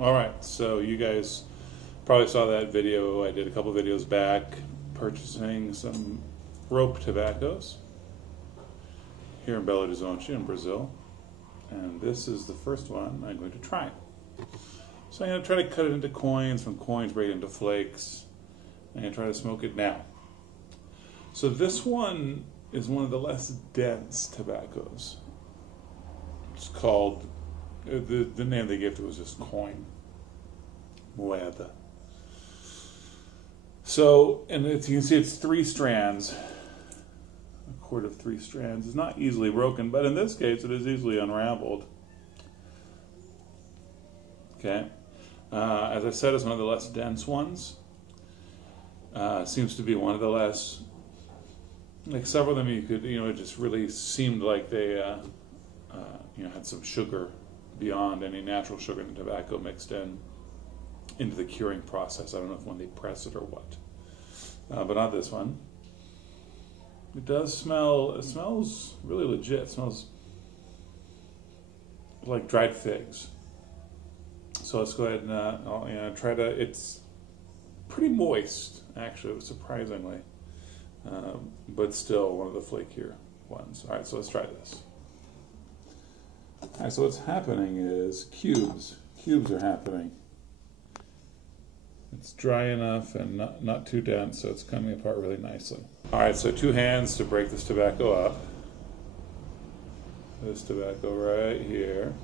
All right, so you guys probably saw that video I did a couple videos back purchasing some rope tobaccos here in Belo Horizonte in Brazil. And this is the first one I'm going to try. So I'm going to try to cut it into coins, from coins break into flakes. I'm going to try to smoke it now. So this one is one of the less dense tobaccos. It's called, the name they gave to it was just coin, moeda. So, and you can see it's 3 strands. A cord of 3 strands is not easily broken, but in this case it is easily unraveled. Okay. As I said, it's one of the less dense ones. Seems to be one of the less, like several of them you could, it just really seemed like they, had some sugar beyond any natural sugar in the tobacco mixed into the curing process. I don't know if when they press it or what. But not this one. It does smell, it smells really legit. It smells like dried figs. So let's go ahead and I'll try to, it's pretty moist, actually, surprisingly. But still one of the flakier ones. All right, so let's try this. All right, so what's happening is cubes are happening. It's dry enough and not too dense, so it's coming apart really nicely. All right, so 2 hands to break this tobacco up. This tobacco right here.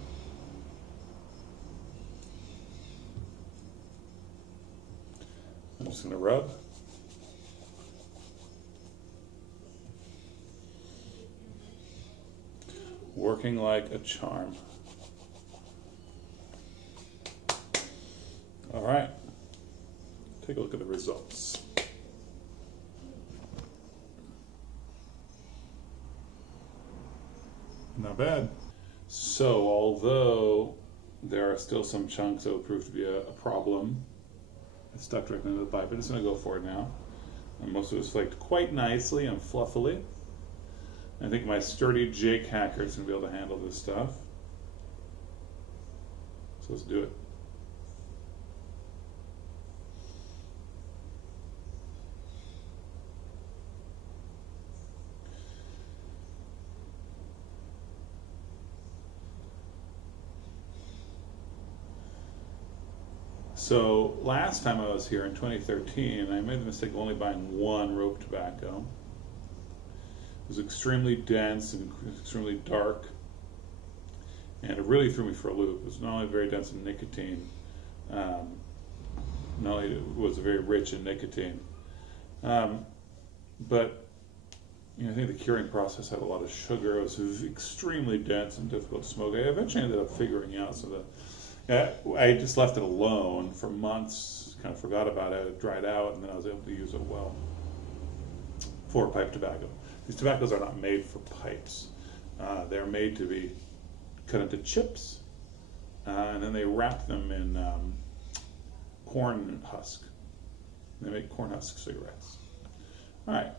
I'm just going to rub. Working like a charm. All right, take a look at the results. Not bad. So although there are still some chunks that will prove to be a problem, it's stuck directly into the pipe. I'm just going to go for it now. And most of it's flaked quite nicely and fluffily. I think my sturdy Jake hacker is going to be able to handle this stuff. So let's do it. So last time I was here in 2013, I made the mistake of only buying 1 rope tobacco. It was extremely dense and extremely dark, and it really threw me for a loop. It was not only very dense in nicotine, not only was it very rich in nicotine, but I think the curing process had a lot of sugar. It was extremely dense and difficult to smoke. I eventually ended up figuring out I just left it alone for months, kind of forgot about it, it dried out, and then I was able to use it well for pipe tobacco. These tobaccos are not made for pipes. They're made to be cut into chips, and then they wrap them in corn husk. They make corn husk cigarettes. All right,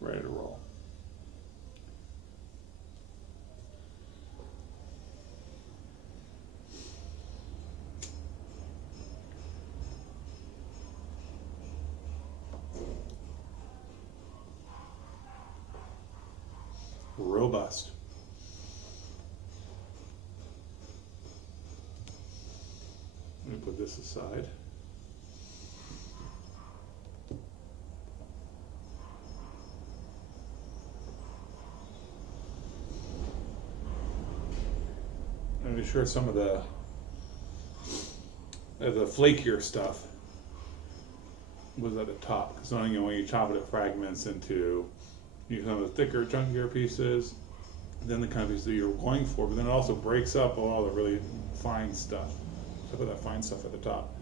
ready to roll. Robust. Let me put this aside. I'm be sure some of the flakier stuff was at the top, because when you chop it, it fragments into some of the thicker, chunkier pieces, then the kind of pieces that you're going for, but then it also breaks up all the really fine stuff. So put that fine stuff at the top.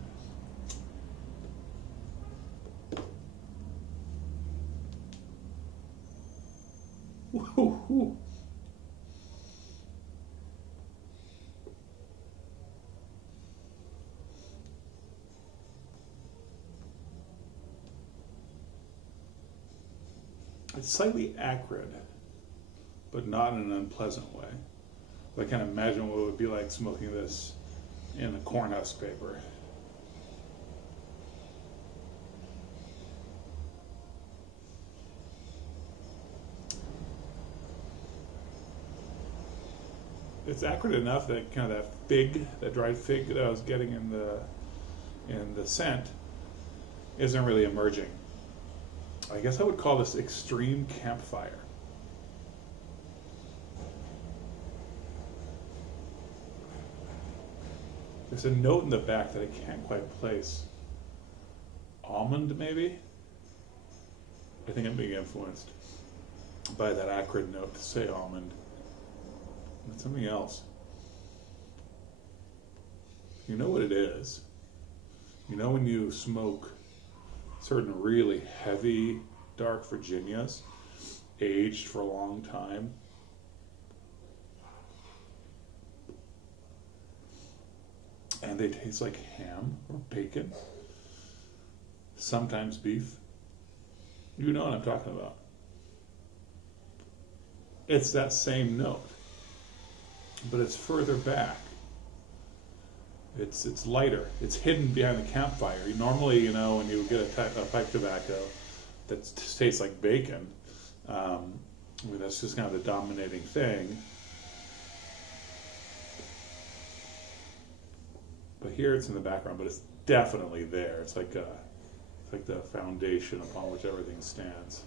Woo-hoo-hoo. It's slightly acrid, but not in an unpleasant way. I can't imagine what it would be like smoking this in the corn husk paper. It's acrid enough that kind of that dried fig that I was getting in the scent isn't really emerging. I guess I would call this extreme campfire. There's a note in the back that I can't quite place. Almond, maybe? I think I'm being influenced by that acrid note to say almond. It's something else. You know what it is. You know when you smoke certain really heavy, dark Virginias, aged for a long time, and they taste like ham or bacon, sometimes beef. You know what I'm talking about. It's that same note, but it's further back. It's lighter. It's hidden behind the campfire. Normally, you know, when you get a pipe tobacco that tastes like bacon, I mean, that's just kind of the dominating thing. But here it's in the background, but it's definitely there. It's like the foundation upon which everything stands.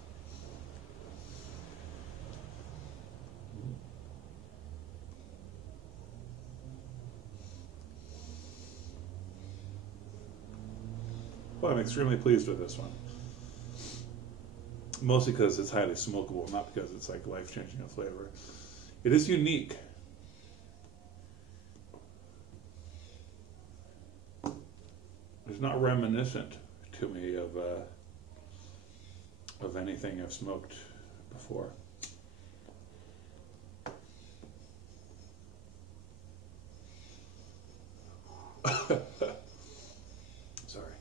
Well, I'm extremely pleased with this one. Mostly because it's highly smokable, not because it's like life-changing a flavor. It is unique. It's not reminiscent to me of anything I've smoked before. Sorry.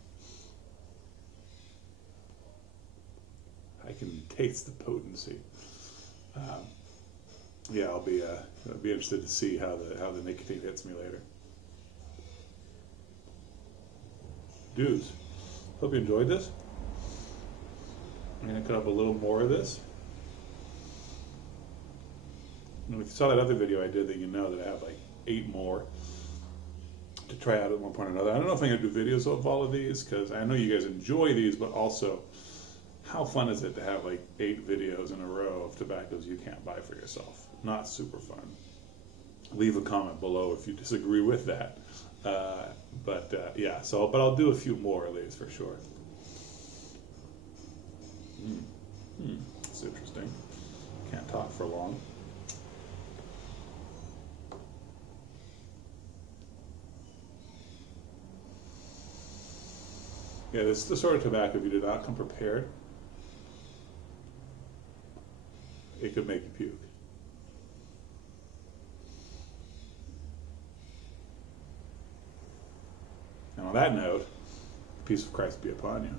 I can taste the potency. Yeah, I'll be interested to see how the nicotine hits me later. Dudes, hope you enjoyed this. I'm going to cut up a little more of this. And if you saw that other video I did, then you know that I have like 8 more to try out at one point or another. I don't know if I'm going to do videos of all of these, because I know you guys enjoy these, but also, how fun is it to have like 8 videos in a row of tobaccos you can't buy for yourself? Not super fun. Leave a comment below if you disagree with that. Yeah, but I'll do a few more of these for sure. It's interesting. Can't talk for long. Yeah, this is the sort of tobacco, if you did not come prepared, it could make you puke. And on that note, the peace of Christ be upon you.